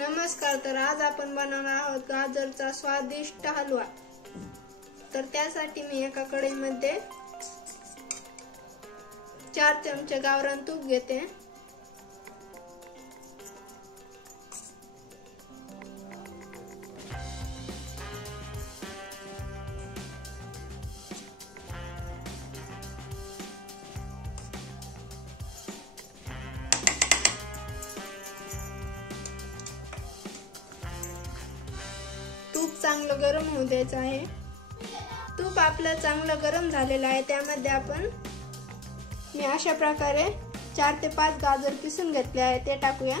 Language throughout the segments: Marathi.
नमस्कार। तर आज आपण बनवणार आहोत गाजरचा स्वादिष्ट हलवा। तर त्यासाठी मी एका कढईमध्ये 4 चमचे गावरान तूप घेते। तूप चांगलं गरम होऊ द्यायचं आहे। तूप आपलं चांगलं गरम झालेलं आहे। त्यामध्ये आपण मी अशा प्रकारे 4 ते 5 गाजर किसून घेतले आहे ते टाकूया।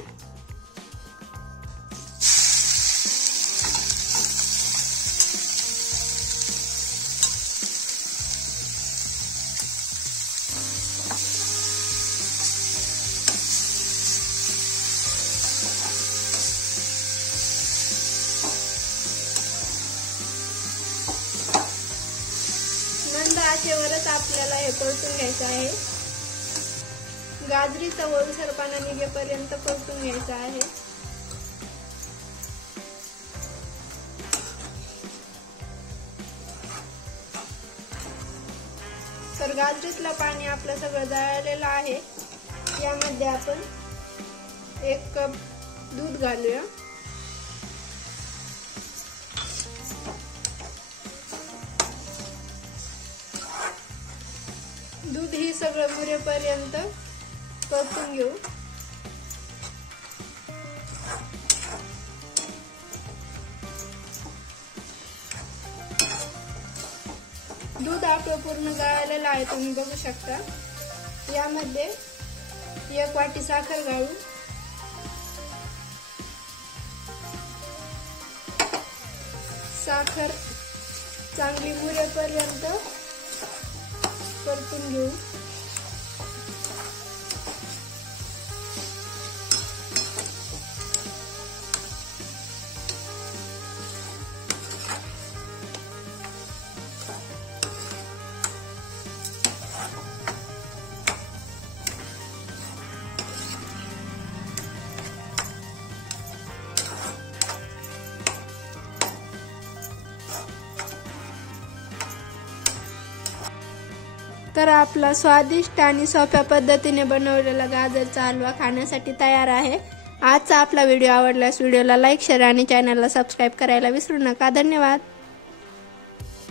मंद आचेवरच आपल्याला हे परतून घ्यायचं आहे। गाजरीचा ओलसरपणा निघेपर्यंत परतून घ्यायचा आहे। तर गाजरीतलं पाणी आपलं सगळं जळलेलं आहे। यामध्ये आपण 1 कप दूध घालूया। दूध ही सगळं मुरेपर्यंत परतून घेऊ। दूध आपलं पूर्ण गळलेलं आहे, तुम्ही बघू शकता। यामध्ये 1 वाटी साखर घालू। साखर चांगली मुरेपर्यंत परतून घेऊ। तर आपला स्वादिष्ट आणि सोप्या पद्धतीने बनवलेला गाजरचा हलवा खाण्यासाठी तयार आहे। आजचा आपला व्हिडिओ आवडल्यास व्हिडिओला लाईक, शेअर आणि चॅनलला सबस्क्राइब करायला विसरू नका। धन्यवाद।